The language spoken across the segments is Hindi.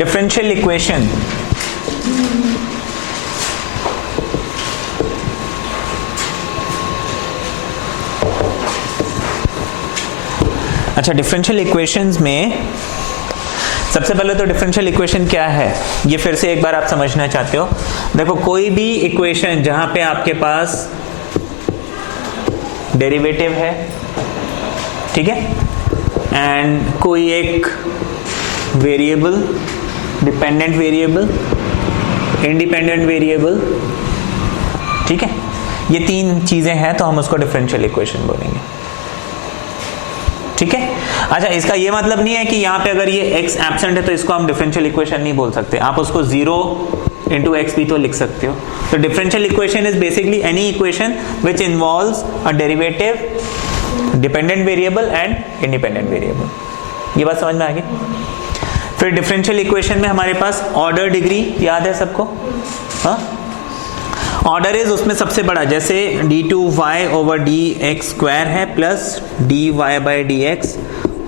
डिफरेंशियल इक्वेशन अच्छा, डिफरेंशियल इक्वेशंस में सबसे पहले तो डिफरेंशियल इक्वेशन क्या है ये फिर से एक बार आप समझना चाहते हो। देखो, कोई भी इक्वेशन जहां पे आपके पास डेरिवेटिव है, ठीक है, एंड कोई एक variable, dependent variable, independent variable, ठीक है, ये तीन चीजें हैं तो हम उसको डिफरेंशियल इक्वेशन बोलेंगे, ठीक है। अच्छा, इसका ये मतलब नहीं है कि यहाँ पे अगर ये x एब्सेंट है तो इसको हम डिफरेंशियल इक्वेशन नहीं बोल सकते, आप उसको 0 into x भी तो लिख सकते हो। तो differential equation is basically any equation which involves a derivative, dependent variable and independent variable. ये बात समझ में आ गई। फिर डिफरेंशियल इक्वेशन में हमारे पास ऑर्डर डिग्री याद है सबको, हाँ, ऑर्डर इज उसमें सबसे बड़ा, जैसे d2y ओवर dx स्क्वायर है plus dy by dx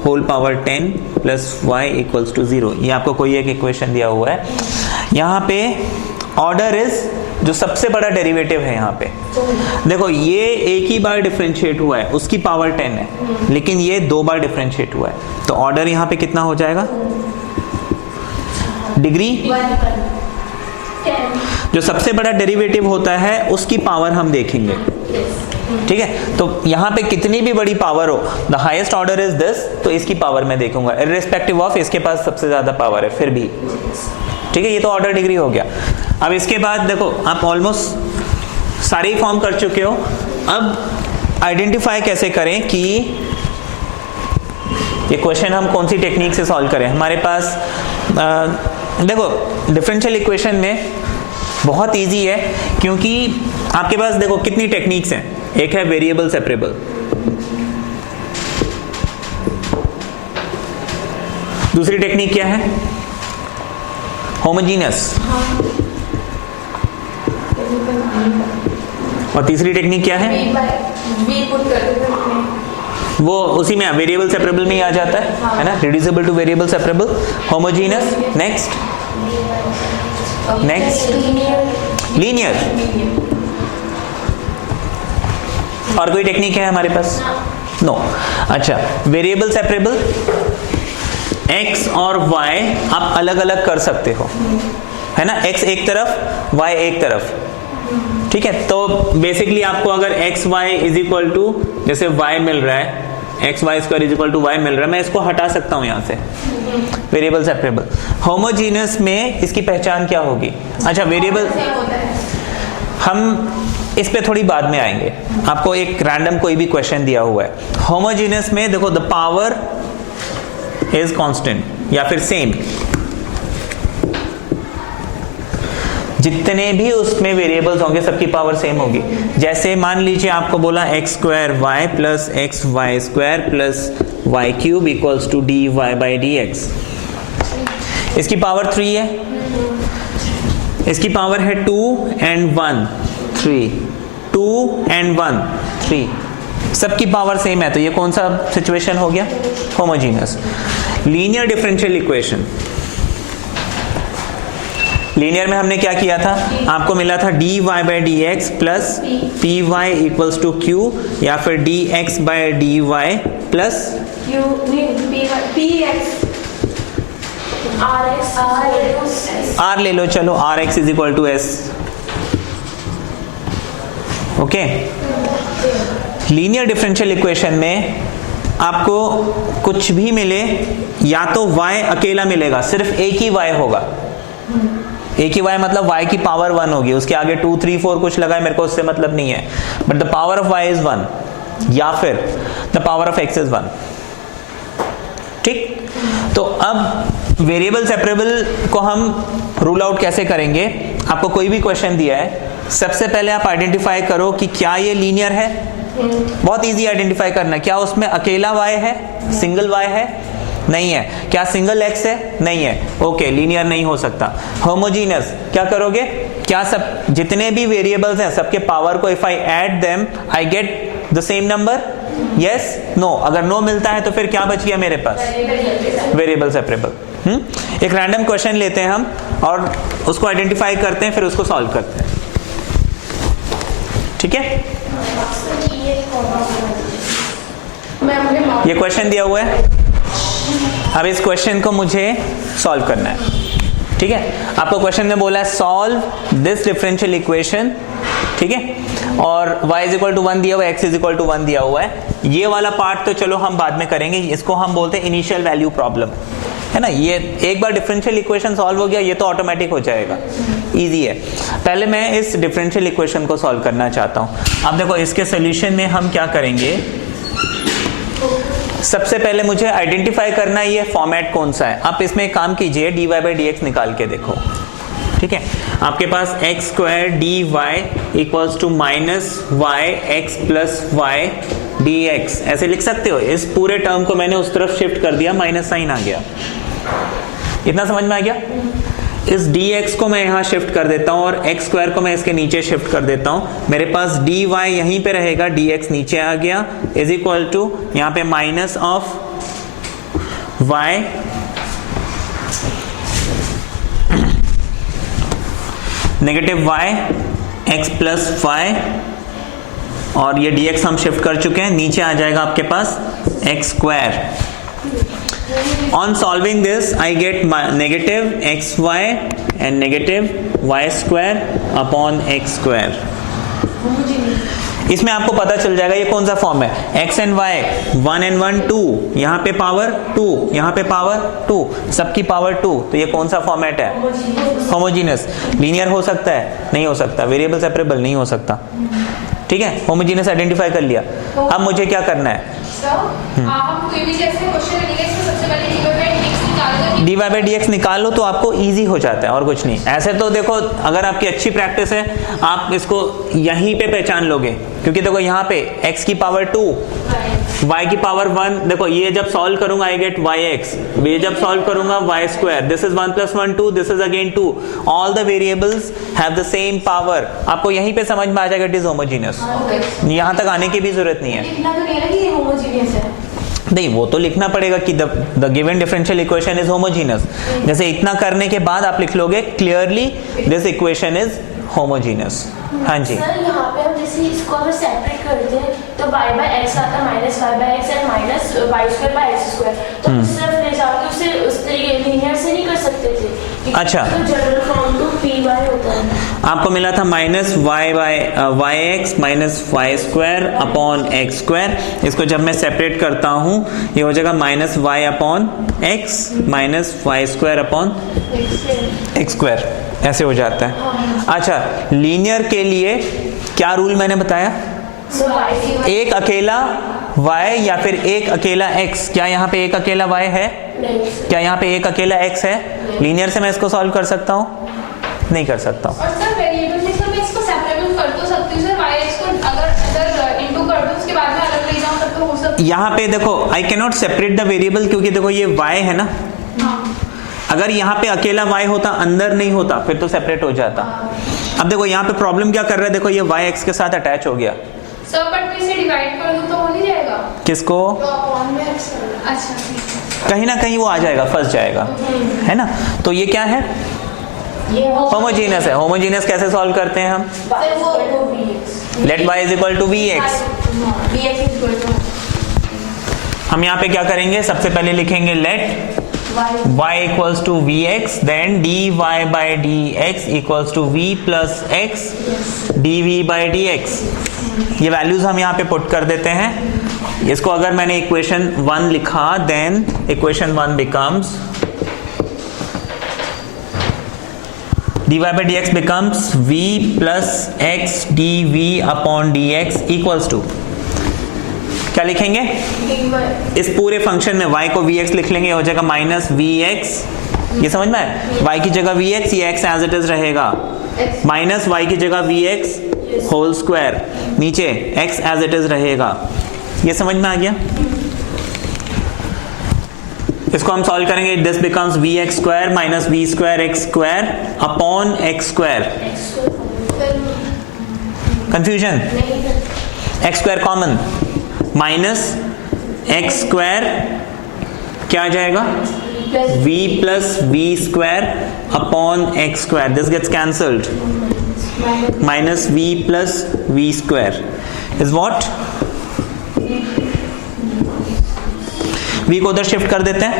whole power 10 plus y equals to 0। ये आपको कोई एक इक्वेशन दिया हुआ है। यहाँ पे ऑर्डर इज जो सबसे बड़ा डेरिवेटिव है। यहाँ पे देखो, ये एक ही बार डिफरेंशिएट हुआ है, उसकी पावर 10 है, लेकिन ये 2 बार डिफरेंशिएट हुआ है, तो ऑर्डर यहाँ पे कितना हो जाएगा? डिग्री जो सबसे बड़ा डेरिवेटिव होता है उसकी पावर हम देखेंगे, ठीक है। तो यहाँ पे कितनी भी बड़ी पावर हो, the highest order is this, तो इसकी पावर मैं देखूंगा इर्रेस्पेक्टिव ऑफ इसके पास सबसे ज्यादा पावर है फिर भी, ठीक है। ये तो ऑर्डर डिग्री हो गया। अब इसके बाद देखो, आप ऑलमोस्ट सारे ही फॉर्म कर चुके हो। अब आइडेंटिफाई कैसे करें कि ये क्वेश्चन हम कौन सी टेक्निक से सॉल्व करें। हमारे पास देखो, डिफरेंशियल इक्वेशन में बहुत इजी है, क्योंकि आपके पास देखो कितनी टेक्निक्स हैं। एक है वेरिएबल सेपरेबल, दूसरी टेक्निक क्या है? होमोजीनियस, और तीसरी टेक्निक क्या है? वो उसी में वेरिएबल सेपरेबल में ही आ जाता है ना, reducible two variable separable, homogeneous. Next linear. और कोई टेक्निक है हमारे पास? नो। अच्छा, वेरिएबल सेपरेबल, x और y आप अलग अलग कर सकते हो, है ना, x एक तरफ, y एक तरफ, ठीक है। तो बेसिकली आपको अगर x y is equal to, जैसे y मिल रहा है, x Y square is equal to y मिल रहा है, मैं इसको हटा सकता हूं यहां से, वेरिएबल सेपरेबल। होमोजीनियस में इसकी पहचान क्या होगी? अच्छा, वेरिएबल हम इस पे थोड़ी बाद में आएंगे, आपको एक रैंडम कोई भी क्वेश्चन दिया हुआ है। होमोजीनियस में देखो, द पावर इज कांस्टेंट या फिर सेम, जितने भी उसमें वेरिएबल्स होंगे सबकी पावर सेम होगी। जैसे मान लीजिए आपको बोला X square Y plus X Y square plus Y cube equals to D Y by D X, इसकी पावर 3 है, इसकी पावर है 2 and 1 3, 2 and 1 3, सबकी पावर सेम है, तो ये कौन सा सिचुएशन हो गया? Homogeneous. Linear differential equation, linear में हमने क्या किया था? आपको मिला था dy by D X plus P Y equals to Q, या फिर dx by D Y plus r ले लो, चलो rx is equal to s, okay. Linear differential equation में आपको कुछ भी मिले, या तो y अकेला मिलेगा, सिर्फ एक ही y होगा, एक ही y मतलब y की पावर 1 होगी, उसके आगे 2 3 4 कुछ लगा है, मेरे को उससे मतलब नहीं है, but the power of y is 1, या फिर the power of x is 1, ठीक। तो अब वेरिएबल सेपरेबल को हम रूल आउट कैसे करेंगे? आपको कोई भी क्वेश्चन दिया है, सबसे पहले आप आइडेंटिफाई करो कि क्या ये लीनियर है। बहुत इजी आइडेंटिफाई करना, क्या उसमें अकेला y है, सिंगल y है? नहीं है। क्या सिंगल x है? नहीं है, ओके, लीनियर नहीं हो सकता। होमोजीनियस, क्या करोगे? क्या सब जितने भी वेरिएबल्स हैं सबके पावर को if I add them I get the same number? Yes, no. अगर नो मिलता है तो फिर क्या बच गया मेरे पास? Variable separable. एक रैंडम क्वेश्चन लेते हैं हम और उसको आइडेंटिफाई करते हैं, फिर उसको सॉल्व करते हैं, ठीक है? ये क्वेश्चन दिया हुआ है, अब इस क्वेश्चन को मुझे सॉल्व करना है, ठीक है? आपको क्वेश्चन में बोला है सॉल्व दिस डिफरेंशियल इक्वेशन, ठीक है? और y इज इक्वल टू 1 दिया हुआ है, x इज इक्वल टू 1 दिया हुआ है। ये वाला पार्ट तो चलो हम बाद में करेंगे, इसको हम बोलते हैं इनिशियल वैल्यू प्रॉब्लम, है ना? ये एक बार डिफरेंशियल इक्वेशन सॉल्व हो गया, ये तो ऑटोमेटिक हो जाएगा, इजी है। पहले मैं इस डिफरेंशियल इक्वेशन को सॉल्व करना चाहता हूं। अब देखो इसके सोल्यूशन में हम क्या करेंगे, सबसे पहले मुझे आइडेंटिफाई करना है ये फॉर्मेट कौन सा है। आप इसमें एक काम कीजिए, dy बाई dx निकाल के देखो, ठीक है? आपके पास x square d y equals to minus y x plus y d x, ऐसे लिख सकते हो। इस पूरे टर्म को मैंने उस तरफ शिफ्ट कर दिया, माइनस साइन आ गया, इतना समझ में आ गया? इस dx को मैं यहाँ शिफ्ट कर देता हूँ और x स्क्वायर को मैं इसके नीचे शिफ्ट कर देता हूँ। मेरे पास dy यहीं पे रहेगा, dx नीचे आ गया, इज इक्वल टू यहाँ पे minus of y negative y x plus y, और ये dx हम शिफ्ट कर चुके हैं, नीचे आ जाएगा आपके पास x square. On solving this, I get negative xy and negative y square upon x square. इसमें आपको पता चल जाएगा ये कौन सा फॉर्म है, x and y 1 and 1 2, यहाँ पे पावर 2, यहाँ पे पावर 2, सबकी पावर 2, तो ये कौन सा फॉर्मेट है? होमोजीनियस। लीनियर हो सकता है? नहीं हो सकता। वेरिएबल सेपरेबल नहीं हो सकता, ठीक है? होमोजीनियस आइडेंटिफाई कर लिया। अब मुझे क्या करना है, dy बाई dx निकाल लो तो आपको इजी हो जाता है, और कुछ नहीं। ऐसे तो देखो अगर आपकी अच्छी प्रैक्टिस है आप इसको यहीं पे पहचान लोगे, क्योंकि देखो यहाँ पे x की पावर 2, y की पावर 1, देखो ये जब सॉल्व करूंगा आई गेट yx, ये जब सॉल्व करूंगा y square, this is 1 plus 1 2, this is again 2, all the variables have the same power. आपको यहीं पे समझ में आ जाएगा इट इज होमोजीनियस, यहाँ तक आने की भी जरूरत नहीं है। नहीं, वो तो लिखना पड़ेगा कि the given differential equation is homogeneous. जैसे इतना करने के बाद आप लिख लोगे clearly this equation is homogeneous. हाँ जी सर, यहाँ पे हम जैसे इसको अगर सेपरेट करते हैं तो y बाय x आता है minus y by x and minus y square by x square, तो इस तरफ ले जाके उसे उस तरीके लीनियर से नहीं कर सकते थे? अच्छा, तो जनरल फॉर्म तो py होता है। आपको मिला था minus y by Y X minus Y square upon X square. इसको जब मैं सेपरेट करता हूँ ये हो जाएगा minus Y upon X minus Y square upon X square, ऐसे हो जाता है। अच्छा, लीनियर के लिए क्या रूल मैंने बताया? एक अकेला y या फिर एक अकेला x। क्या यहाँ पे एक अकेला y है? क्या यहाँ पे एक अकेला x है? लीनियर से मैं इसको सॉल्व कर सकता हूँ? नहीं कर सकता हूँ। और सर वेरिएबल में मैं इसको सेपरेबल कर तो सकती हूँ सर, y को अगर इनटू कर दूँ उसके बाद में अलग ले जाऊँ तब तो हो सकता है। यहाँ पे देखो I can not separate the variable, क्योंकि देखो ये y है ना, अगर यहाँ पे अकेला y होता अंदर नहीं होता फिर तो सेपरेट हो जाता। अब देखो यहाँ पे प्रॉब्लम क्या कर रहा है, देखो ये y x के साथ अटैच हो गया। सर बट मैं इसे डिवाइड कर दूँ तो हो नहीं जाएगा? किसको? अच्छा, कहीं ना कहीं वो आ जाएगा, फंस जाएगा, है ना? तो ये क्या है? होमोजीनियस है। होमोजीनियस कैसे सॉल्व करते हैं हम? Let y is equal to vx। हम यहाँ पे क्या करेंगे, सबसे पहले लिखेंगे let y equals to vx, then dy by dx equals to v plus x dv by dx। ये वैल्यूज हम यहाँ पे पुट कर देते हैं। इसको अगर मैंने इक्वेशन 1 लिखा, then equation 1 becomes dy by dx becomes v plus x dv upon dx equals to, क्या लिखेंगे? इस पूरे फंक्शन में y को vx लिख लेंगे, हो जाएगा माइनस vx। ये समझ में है? y की जगह vx, ये x एज इट इज रहेगा, माइनस y की जगह vx होल स्क्वायर, नीचे x एज इट इज रहेगा। ये समझ में आ गया? इसको हम सॉल्व करेंगे, this becomes V X square minus we square X square upon X square. Confusion? X square common, minus X square क्या आ जाएगा? v plus v square upon x square. This gets cancelled. Minus v plus v square is what? v को उधर शिफ्ट कर देते हैं,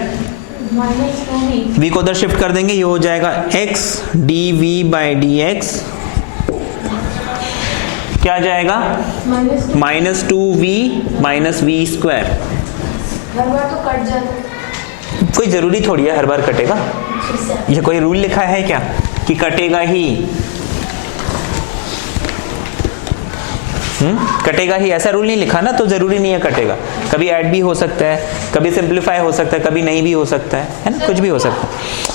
v को उधर शिफ्ट कर देंगे, ये हो जाएगा x dv by dx, क्या आ जाएगा? Minus 2v minus we square. हर बार तो कट जाता है। कोई जरूरी थोड़ी है हर बार कटेगा, ये कोई रूल लिखा है क्या कि कटेगा ही? कटेगा ही ऐसा रूल नहीं लिखा ना, तो जरूरी नहीं है कटेगा। कभी ऐड भी हो सकता है, कभी सिंप्लीफाई हो सकता है, कभी नहीं भी हो सकता है ना, कुछ भी हो सकता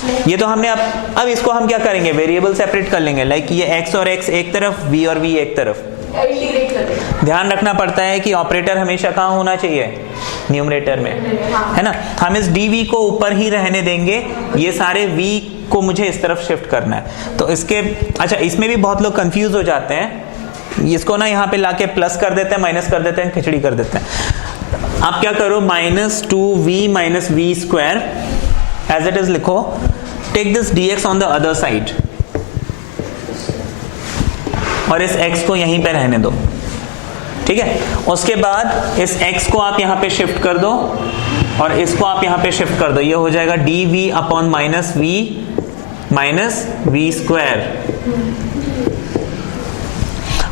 है। ये तो हमने अब इसको हम क्या करेंगे, वेरिएबल सेपरेट कर लेंगे। लाइक ये x और x एक तरफ, v और v एक तरफ। ध्यान रखना पड़ता है कि ऑपरेटर हमेशा कहाँ होना चाहिए, न्यूमरेटर में, है ना। हम इस dv को ऊपर ही रहने देंगे, ये सारे v को मुझे इस तरफ शिफ्ट करना है। तो इसके अच्छा, इसमें भी बहुत लोग कंफ्यूज हो जाते हैं, इसको ना यहाँ पे लाके प्लस कर देते हैं, माइनस कर देते हैं, खिचड़ी कर देते हैं। आप क्या करो, minus 2v minus we square as it is लिखो, take this dx on the other side और इस x को यहीं पे रहने दो, ठीक है। उसके बाद इस x को आप यहाँ पे शिफ्ट कर दो और इसको आप यहाँ पे शिफ्ट कर दो, ये हो जाएगा dv upon minus we square.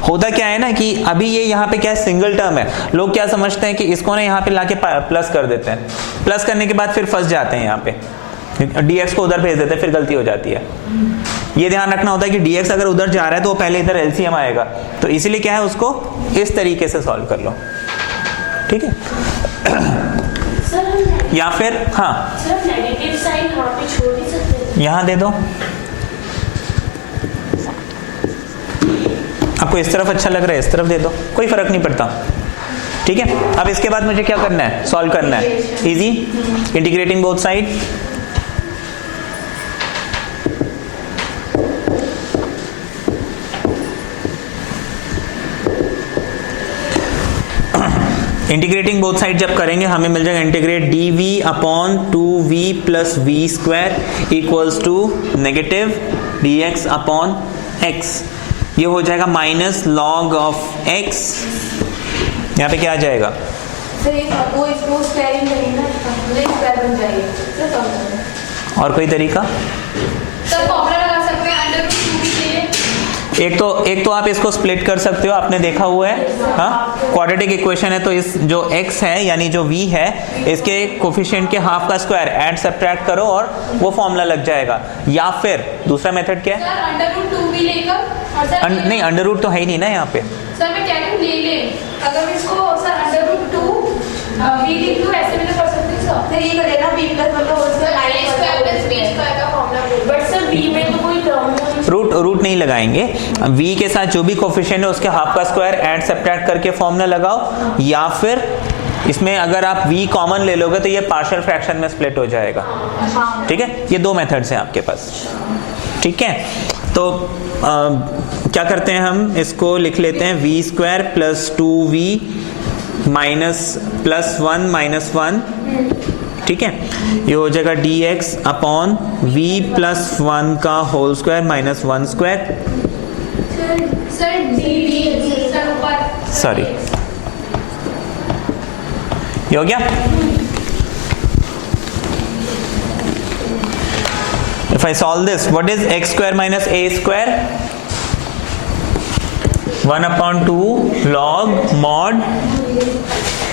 होता क्या है ना कि अभी ये यहाँ पे क्या है, सिंगल टर्म है। लोग क्या समझते हैं कि इसको ना यहाँ पे लाके प्लस कर देते हैं, प्लस करने के बाद फिर फंस जाते हैं यहाँ पे, dx को उधर भेज देते हैं, फिर गलती हो जाती है। ये ध्यान रखना होता है कि dx अगर उधर जा रहा है तो वो पहले इधर LCM आएगा, तो इसीलिए क्या है, उसको इस तरीके से सॉल्व कर लो, ठीक है। या फिर हाँ, सर नेगेटिव साइन यहाँ पे छोड़ नहीं सकते? यहाँ दे दो, आपको इस तरफ अच्छा लग रहा है, इस तरफ दे दो, कोई फर्क नहीं पड़ता, ठीक है। अब इसके बाद मुझे क्या करना है, सॉल्व करना है, easy, integrating both side. Integrating both side जब करेंगे हमें मिल जाएगा integrate dv upon 2v plus V square equals to negative dx upon x। ये हो जाएगा माइनस लॉग ऑफ x, यहाँ पे क्या आ जाएगा, वो इसको स्क्वायरिंग करेंगे ना, स्क्वायर बन जाएगी। और कोई तरीका? सर फॉर्मूला लगा सकते हैं अंडर रूट 2 के लिए। एक तो आप इसको स्प्लिट कर सकते हो, आपने देखा हुआ है, हाँ, क्वाड्रेटिक इक्वेशन है तो इस जो x है यानी जो v है, इसके कोफिशिएंट के हाफ का स्क्वायर ऐड सब्ट्रैक्ट करो और वो फॉर्मूला लग जाएगा। या फिर दूसरा मेथड क्या है, सर अंडर रूट 2v लेकर, और सर नहीं अंडर रूट तो है ही नहीं ना यहाँ पे। सर मैं कह रही हूँ ले अगर इसको सर अंडर रूट 2 v लिख लूँ, ऐसे भी तो कर सकते हैं सर। ये करेगा b प्लस मतलब उसका line square plus b square का फॉर्मूला, बट सर b में तो कोई टर्म रूट नहीं लगाएंगे, v के साथ जो भी कोफिशिएंट है उसके हाफ का स्क्वायर ऐड सब्ट्रैक्ट करके फॉर्मूला लगाओ, या फिर इसमें अगर आप v कॉमन ले लोगे तो ये पार्शियल फ्रैक्शन में स्प्लिट हो जाएगा, ठीक है। ये दो मेथड्स हैं आपके पास, ठीक है। तो क्या करते हैं, हम इसको लिख लेते हैं v square plus 2v minus plus 1 minus 1, ठीक है। ये हो जाएगा dx अपॉन v प्लस 1 का होल स्क्वायर माइनस 1 स्क्वायर, सर dv सर ऊपर, सॉरी ये हो गया। If I solve this, what is x square minus a square? 1 upon 2 log mod.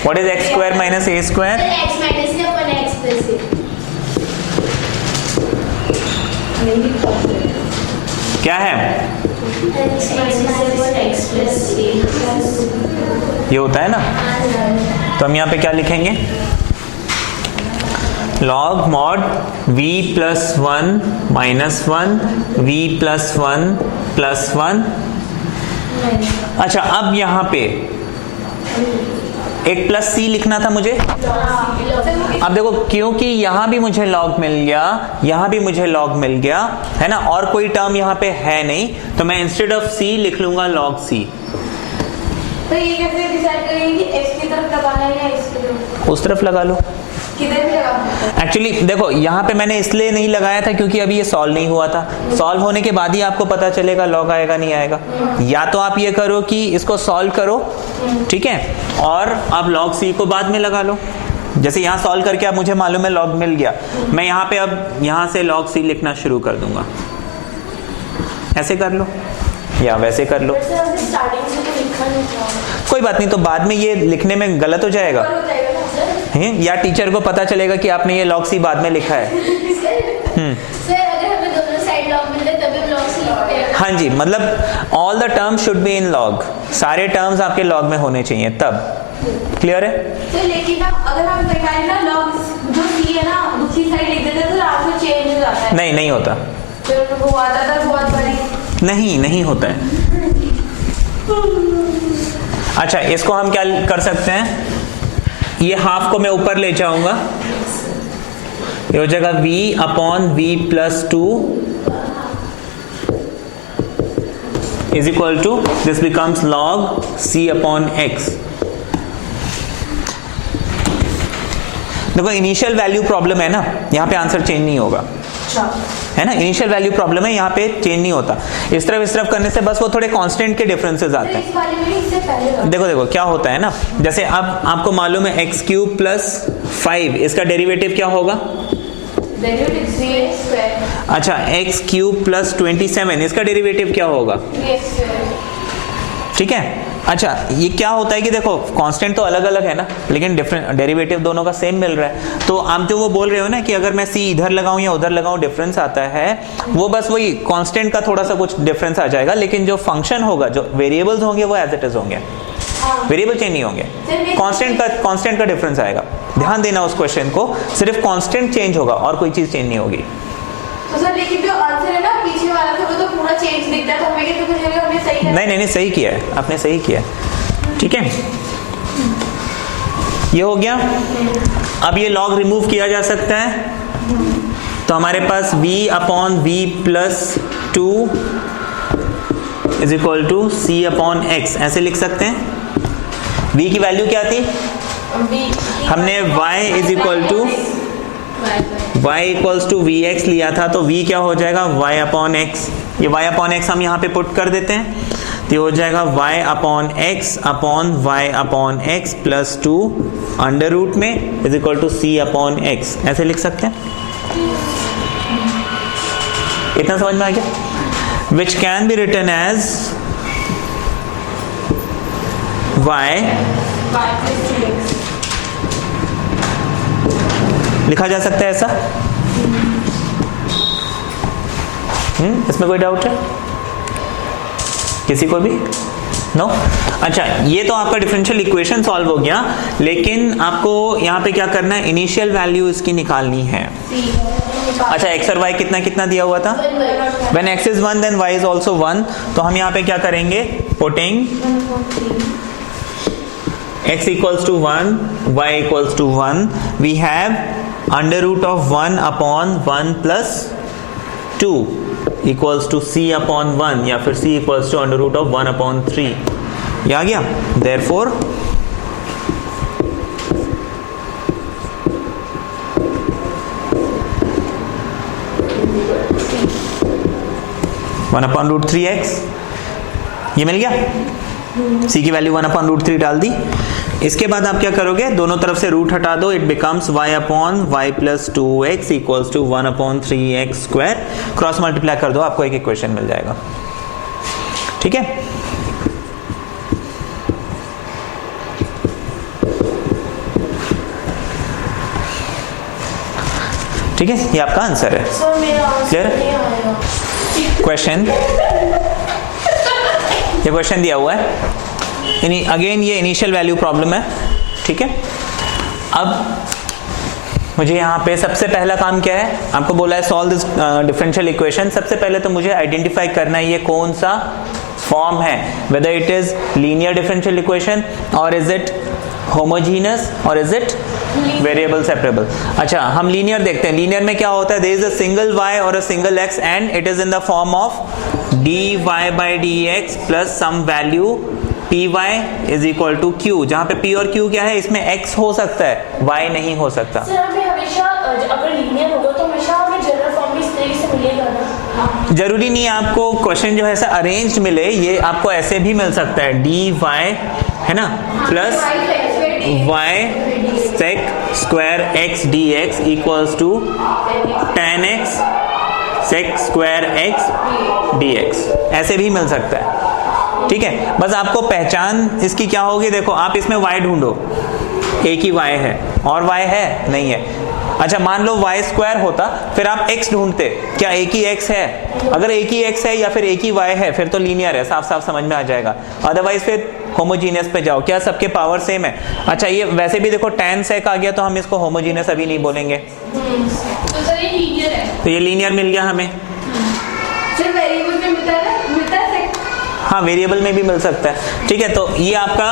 What is x square minus a square? x minus a upon x plus a। क्या है, x minus a upon x plus a। ये होता है ना, तो हम यहाँ पे क्या लिखेंगे, log mod v plus 1 minus 1 v plus 1 plus 1। अच्छा अब यहाँ पे एक प्लस c लिखना था मुझे। अब देखो क्योंकि यहाँ भी मुझे log मिल गया, यहाँ भी मुझे log मिल गया, है ना, और कोई टर्म यहाँ पे है नहीं, तो मैं इंस्टेड ऑफ c लिख लूंगा log c। तो ये कैसे डिसाइड करेंगे कि x की तरफ लगाना है या इस की तरफ? उस तरफ लगा लो, किधर भी लगा सकते हैं। एक्चुअली देखो यहाँ पे मैंने इसलिए नहीं लगाया था क्योंकि अभी ये सॉल्व नहीं हुआ था। सॉल्व होने के बाद ही आपको पता चलेगा लॉग आएगा नहीं आएगा। या तो आप ये करो कि इसको सॉल्व करो, ठीक है, और आप लॉग सी को बाद में लगा लो। जैसे यहाँ सॉल्व करके अब मुझे मालूम है लॉग मिल गया, मैं यहाँ पे अब यहाँ से लॉग सी लिखना शुरू कर दूंगा। ऐसे कर लो या वैसे कर लो, वैसे हमने स्टार्टिंग से तो लिखा नहीं था। कोई बात नहीं। तो बाद में ये लिखने में गलत हो जाएगा हो जाएगा ना सर। हैं? या टीचर को पता चलेगा कि आपने ये लॉग सी बाद में लिखा है। सर अगर हमें दोनों साइड लॉग मिल जाए तभी हम लॉग से लिखते हैं। हाँ जी, मतलब all the terms should be in log, सारे टर्म्स आपके लॉग में होने चाहिए तब। क्लियर है? तो लेकिन ना अगर हम कई बार ना लॉग जो सी है ना दूसरी साइड लिख देते हैं तो आपको चेंज हो जाता है। नहीं, नहीं होता। फिर वो आता था बहुत बड़ी। नहीं, नहीं होता है। अच्छा, इसको हम क्या कर सकते हैं, ये हाफ को मैं ऊपर ले जाऊंगा, ये हो जाएगा v upon v plus 2 is equal to this becomes log c upon x। देखो इनिशियल वैल्यू प्रॉब्लम है ना, यहाँ पे आंसर चेंज नहीं होगा, है ना। इनिशियल वैल्यू प्रॉब्लम है, यहाँ पे चेंज नहीं होता। इस तरफ करने से बस वो थोड़े कांस्टेंट के डिफरेंसेस आते हैं। इस वाले में इससे पहले देखो क्या होता है ना, जैसे अब आपको मालूम है x क्यूब प्लस 5 इसका डेरिवेटिव क्या होगा। Derivative 3x square. अच्छा, x क्यूब प्लस 27 इसका डेरिवेटिव क्या होगा, 3x स्क्वायर। ठीक है। अच्छा, ये क्या होता है कि देखो कांस्टेंट तो अलग अलग है ना, लेकिन डिफरेंट डेरिवेटिव दोनों का सेम मिल रहा है। तो आप जो वो बोल रहे हो ना कि अगर मैं c इधर लगाऊं या उधर लगाऊं डिफरेंस आता है, वो बस वही कांस्टेंट का थोड़ा सा कुछ डिफरेंस आ जाएगा, लेकिन जो फंक्शन होगा, जो वेरिएबल्स होंगे वो एज इट इज होंगे, वेरिएबल चेंज नहीं होंगे। कांस्टेंट का डिफरेंस आएगा। ध्यान देना उस क्वेश्चन को, सिर्फ कांस्टेंट चेंज होगा और कोई चीज चेंज नहीं होगी। तो सर लेकिन जो आंसर है ना पीछे वाला था वो तो पूरा चेंज दिखता है, तो हमें क्या कुछ हमने सही है। नहीं, सही किया है आपने, सही किया है, ठीक है। ये हो गया। अब ये लॉग रिमूव किया जा सकता है, तो हमारे पास v upon v plus 2 is equal to c upon x ऐसे लिख सकते हैं। v की वैल्यू क्या थी, हमने y is equal to y equals to V X लिया था, तो v क्या हो जाएगा y अपॉन x। ये y अपॉन x हम यहाँ पे पुट कर देते हैं, तो ये हो जाएगा y अपॉन x अपॉन y upon x plus 2 under root में is equal to c upon x ऐसे लिख सकते हैं। इतना समझ में आ गया। Which can be written as y लिखा जा सकता है ऐसा। इसमें कोई डाउट है किसी को भी? नो? अच्छा, ये तो आपका डिफरेंशियल इक्वेशन सॉल्व हो गया, लेकिन आपको यहाँ पे क्या करना है, इनिशियल वैल्यू इसकी निकालनी है। अच्छा, x और y कितना कितना दिया हुआ था, when x is 1 then y is also 1, तो हम यहाँ पे क्या करेंगे, putting x equals to 1, y equals to 1, we have under root of 1 upon 1 plus 2 equals to c upon 1, या फिर c equals to under root of 1 upon 3। ये आ गया। therefore one upon root 3x ये मिल गया। c की वैल्यू 1 अपॉन रूट 3 डाल दी। इसके बाद आप क्या करोगे, दोनों तरफ से रूट हटा दो, it becomes y upon y plus 2x equals to 1 upon 3x square. Cross multiply कर दो, आपको एक इक्वेशन मिल जाएगा, ठीक है। ठीक है, ये आपका आंसर है। सर मेरा आंसर Clear? नहीं आएगा। क्वेश्चन, ये क्वेश्चन दिया हुआ है, अगेन ये इनिशियल वैल्यू प्रॉब्लम है, ठीक है। अब मुझे यहाँ पे सबसे पहला काम क्या है, आपको बोला है सॉल्व दिस डिफरेंशियल इक्वेशन। सबसे पहले तो मुझे आइडेंटिफाई करना है ये कौन सा फॉर्म है, whether it is linear differential equation और इज इट होमोजीनस और इज इट वेरिएबल सेपरेबल। अच्छा, हम लीनियर देखते हैं। लीनियर में क्या होता है, there is a single y और a single x and it is in the form of dy by dx plus some value P Y is equal to Q, जहां पे पी और क्यू क्या है, इसमें एक्स हो सकता है, वाई नहीं हो सकता। सर हमें हमेशा अगर लीनियर होगा तो हमेशा हमें जनरल फॉर्म भी इस तरीके से मिलेगा ना? जरूरी नहीं है आपको क्वेश्चन जो है ऐसा अरेंज्ड मिले, ये आपको ऐसे भी मिल सकता है, डी वाई है ना plus Y sec square X D X equals to tan X sec square X D x, ऐसे भी मिल सकता है। ठीक है, बस आपको पहचान इसकी क्या होगी, देखो आप इसमें y ढूंढो, एक ही y है और y है नहीं है। अच्छा मान लो y स्क्वायर होता, फिर आप x ढूंढते, क्या एक ही x है? अगर एक ही x है या फिर एक ही y है फिर तो लीनियर है, साफ साफ समझ में आ जाएगा। अदरवाइज फिर होमोजीनियस पे जाओ, क्या सबके पावर सेम है? अच्छा ये वैसे भी देखो tan sec आ गया तो हम इसको होमोजीनियस अभी नहीं बोलेंगे, तो सर ये लीनियर है। तो ये लीनियर मिल गया हमें। सर वेरिएबल में मिलता है हाँ वेरिएबल में भी मिल सकता है। ठीक है, तो ये आपका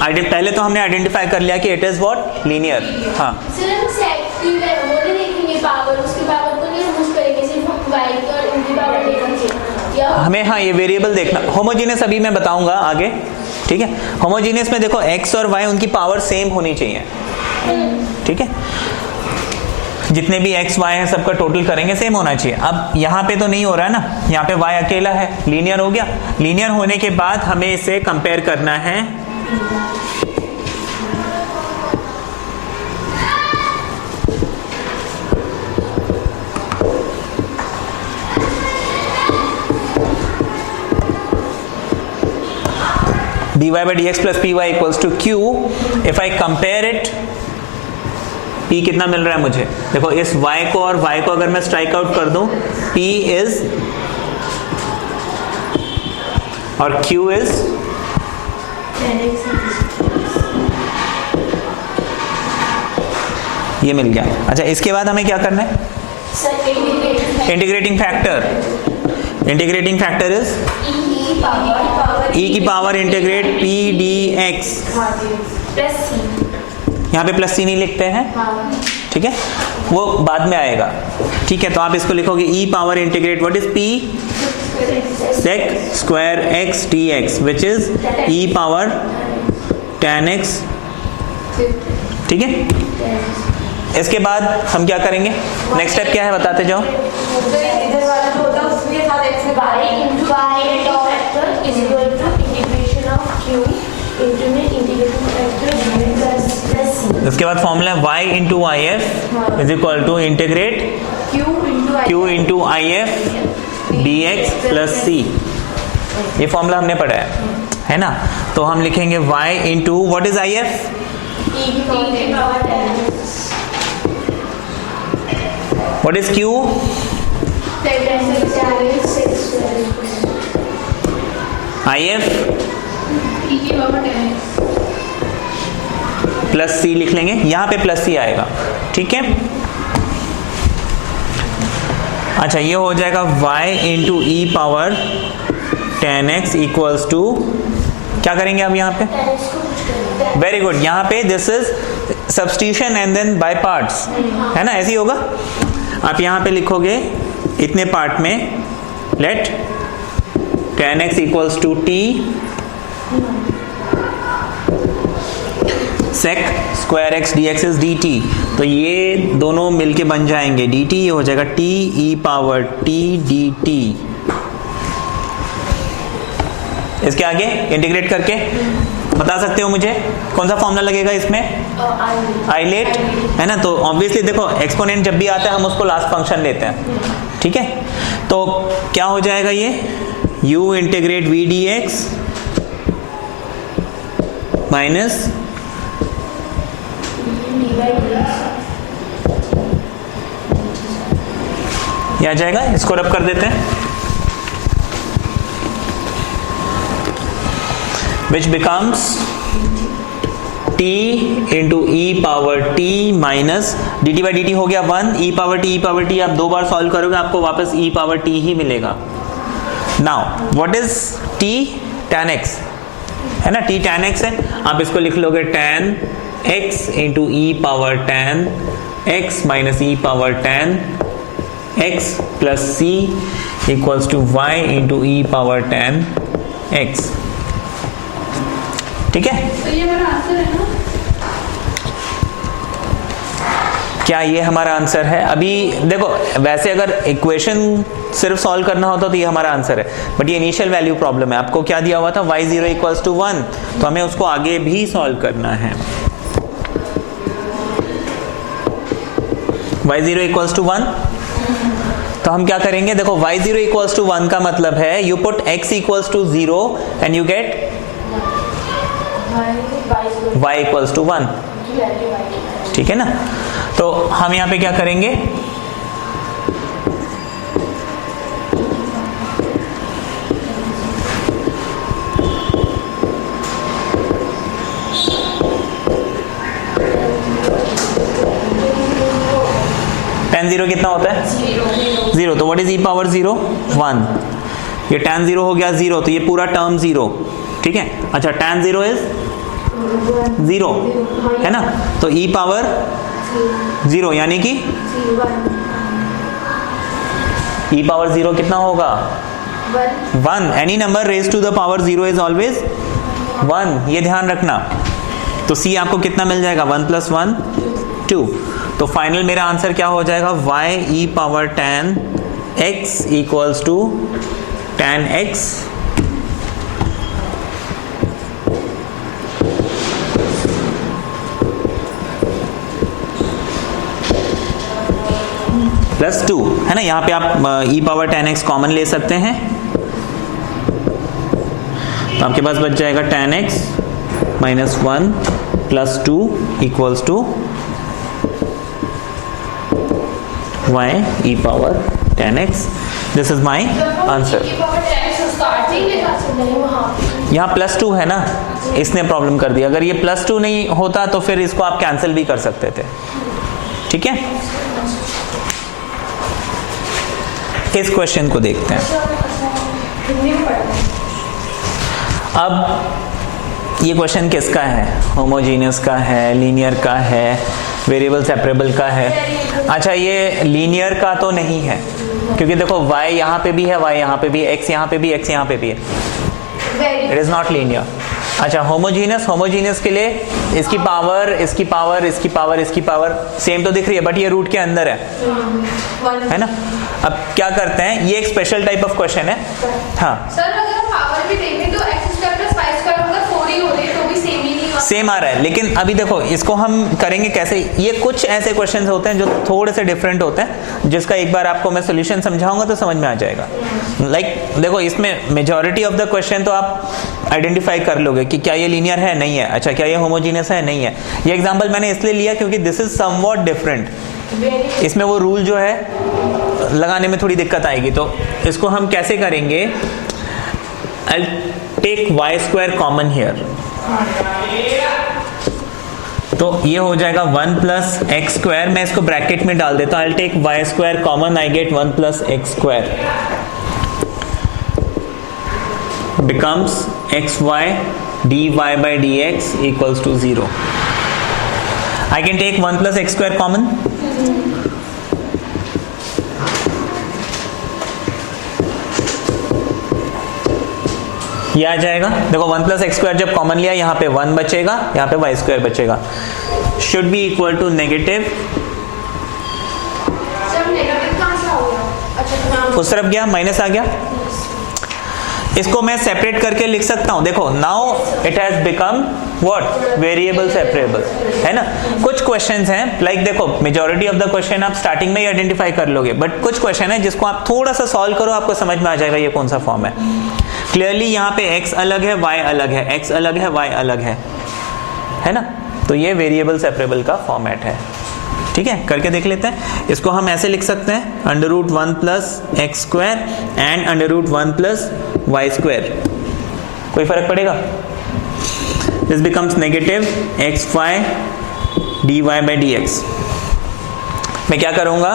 पहले तो हमने आइडेंटिफाई कर लिया कि इट इज व्हाट, लीनियर। हाँ सर हम सेक की वो नहीं देखेंगे पावर, उसके पावर को नहीं यूज करेंगे, सिर्फ हम y का और उनकी पावर देखेंगे या हमें, हाँ ये वेरिएबल देखना। होमोजीनियस अभी मैं बताऊंगा आगे। ठीक है, होमोजीनियस में देखो x और y उनकी पावर सेम होनी चाहिए। ठीक है, जितने भी x y है सबका टोटल करेंगे सेम होना चाहिए। अब यहाँ पे तो नहीं हो रहा है ना, यहाँ पे y अकेला है, लीनियर हो गया। लीनियर होने के बाद हमें इसे कंपेयर करना है dy by dx plus py equals to q। if I compare it, p कितना मिल रहा है मुझे, देखो इस y को और y को अगर मैं स्ट्राइक आउट कर दूं, p इज और q इज, ये मिल गया। अच्छा इसके बाद हमें क्या करना है, integrating factor. Integrating factor is e की पावर इंटीग्रेट p dx, यहाँ पे प्लस सी नहीं लिखते हैं, ठीक है वो बाद में आएगा। ठीक है, तो आप इसको लिखोगे e power integrate what is p sec square x dx which is e power tan x। ठीक है, इसके बाद हम क्या करेंगे, नेक्स्ट स्टेप क्या है बताते जाओ। इधर वाला जो होता है उसके साथ x में y into factor is equal to integration of q into में इंटीग्रेशन फैक्टर प्लस c। इसके बाद formula y into if is equal to integrate q into if dx plus c। ये फॉर्मूला हमने पढ़ा है ना, तो हम लिखेंगे y into what is if, e की power what is q, if plus C लिख लेंगे, यहाँ पे प्लस सी आएगा। ठीक है, अच्छा ये हो जाएगा y into E power tan X equals to, क्या करेंगे अब यहाँ पे, वेरी गुड, यहाँ पे this is substitution and then by parts, है ना, ऐसे ही होगा। आप यहाँ पे लिखोगे इतने पार्ट में, let tan X equals to T sec square X D X is D T, तो ये दोनों मिलके बन जाएंगे डी टी, ये हो जाएगा T E power T D T. इसके आगे इंटीग्रेट करके बता सकते हो मुझे कौन सा फॉर्मूला लगेगा इसमें, आइलेट, है ना। तो ऑब्वियसली देखो एक्सपोनेंट जब भी आता है हम उसको लास्ट फंक्शन लेते हैं। ठीक है, तो क्या हो जाएगा ये, u integrate v dx minus ये आ जाएगा, इसको रब कर देते हैं, which becomes t into e power t minus dt by dt हो गया 1, e पावर t आप दो बार सॉल्व करोगे आपको वापस e पावर t ही मिलेगा। Now what is t, tan x है ना, t tan x है, आप इसको लिख लोगे tan x into e power tan x minus e power tan x plus c equals to y into e power tan x। ठीक है, तो ये मेरा आंसर है ना? क्या ये हमारा आंसर है? अभी देखो वैसे अगर इक्वेशन सिर्फ सॉल्व करना होता तो ये हमारा आंसर है, बट ये इनिशियल वैल्यू प्रॉब्लम है। आपको क्या दिया हुआ था? y0 इक्वल्स टू 1, तो हमें उसको आगे भी सॉल्व करना है। y0 इक्वल्स टू 1, तो हम क्या करेंगे? देखो y0 इक्वल्स टू 1 का मतलब है you put x equals to 0 and you get y equals to 1, ठीक है ना? तो हम यहाँ पे क्या करेंगे? tan 0 कितना होता है? 0। तो व्हाट इज e पावर 0? 1। ये tan 0 हो गया 0, तो ये पूरा टर्म 0, ठीक है? अच्छा, tan 0 इज 0 है ना? तो e पावर 0 यानी कि e पावर 0 कितना होगा? 1। Any number raise to the power 0 is always 1, ये ध्यान रखना। तो c आपको कितना मिल जाएगा? 1 + 1 2। तो फाइनल मेरा आंसर क्या हो जाएगा? y e power tan x equals to tan x plus 2, है ना? यहाँ पे आप e power tan x common ले सकते हैं, तो आपके पास बच जाएगा tan x minus 1 plus 2 equals to y e power tan x। This is my answer. यहाँ प्लस 2 है ना, इसने प्रॉब्लम कर दिया। अगर ये प्लस 2 नहीं होता तो फिर इसको आप कैंसिल भी कर सकते थे, ठीक है? इस क्वेश्चन को देखते हैं। अब ये क्वेश्चन किसका है? होमोजीनियस का है, लीनियर का है, वेरिएबल सेपरेबल का है। अच्छा, ये लीनियर का तो नहीं है, क्योंकि देखो y यहाँ पे भी है, y यहाँ पे भी है, x यहाँ पे भी, x यहाँ पे भी है। It is not linear. अच्छा, होमोजीनियस के लिए इसकी पावर, इसकी पावर, इसकी पावर, इसकी पावर सेम तो दिख रही है, बट ये रूट के अंदर है ना? अब क्या करते हैं, ये एक स्पेशल टाइप ऑफ क्वेश्चन है। हाँ सर, अगर हम पावर भी देखें तो x² + y² होगा 4 ही हो रही है, तो भी सेम ही नहीं होगा। सेम आ रहा है, लेकिन अभी देखो इसको हम करेंगे कैसे। ये कुछ ऐसे क्वेश्चंस होते हैं जो थोड़े से डिफरेंट होते हैं, जिसका एक बार आपको मैं सोल्यूशन समझाऊंगा तो समझ में आ जाएगा। देखो इसमें मेजॉरिटी ऑफ द क्वेश्चन तो आप आइडेंटिफाई कर लोगे कि क्या ये लीनियर है, नहीं है। अच्छा, क्या ये होमोजीनियस है, नहीं है। ये एग्जांपल मैंने इसलिए लिया क्योंकि दिस इज समवॉट डिफरेंट। इसमें वो रूल जो है लगाने में थोड़ी दिक्कत आएगी, तो इसको हम कैसे करेंगे? I'll take y² common here, तो ये हो जाएगा 1 + x²। मैं इसको ब्रैकेट में डाल देता हूं। I'll take y² common, I get 1 + x² becomes xy dy/dx equals to 0. I can take 1 + x² common, ये आ जाएगा। देखो 1 + x² जब कॉमन लिया, यहाँ पे 1 बचेगा, यहाँ पे y² बचेगा। Should be equal to negative, उस तरफ गया, माइनस आ गया। इसको मैं सेपरेट करके लिख सकता हूं। देखो now it has become what? Variable separable, है ना? कुछ क्वेश्चंस हैं लाइक देखो मेजॉरिटी ऑफ द क्वेश्चन आप स्टार्टिंग में ही आइडेंटिफाई कर लोगे, बट कुछ क्वेश्चन है जिसको आप थोड़ा सा सॉल्व करो, आपको समझ में आ जाएगा ये कौन सा फॉर्म है। क्लियरली यहाँ पे x अलग है, y अलग है, x अलग है, y अलग है ना? तो ये वेरिएबल सेपरेबल का फॉर्मेट है, ठीक है? करके देख लेते हैं। इसको हम ऐसे लिख सकते हैं √1 + x² एंड √1 + y²। कोई फर्क पड़ेगा? This becomes negative xy dy/dx। मैं क्या करूंगा,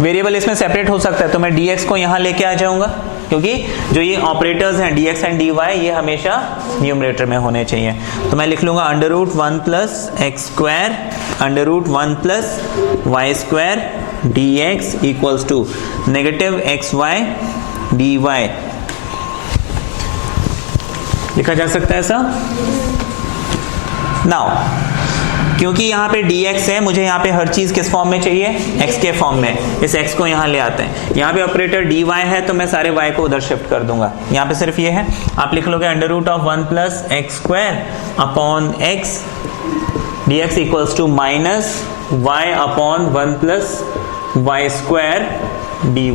वेरिएबल इसमें सेपरेट हो सकता है, तो मैं dx को यहां लेके आ जाऊंगा, क्योंकि जो ये ऑपरेटर्स हैं dx एंड dy ये हमेशा न्यूमरेटर में होने चाहिए। तो मैं लिख लूंगा √1 + x² √1 + y² dx equals to negative xy dy। लिखा जा सकता है ऐसा? नाउ क्योंकि यहाँ पे dx है, मुझे यहाँ पे हर चीज किस फॉर्म में चाहिए, x के फॉर्म में। इस x को यहाँ ले आते हैं। यहाँ पे ऑपरेटर dy है तो मैं सारे y को उधर शिफ्ट कर दूंगा। यहाँ पे सिर्फ ये है, आप लिख लोगे under root of 1 plus X square upon X dx equals to minus y upon 1 plus Y square dy।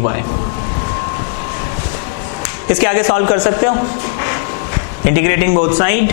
इसके आगे सॉल्व कर सकते हो, इंटीग्रेटिंग बोथ साइड।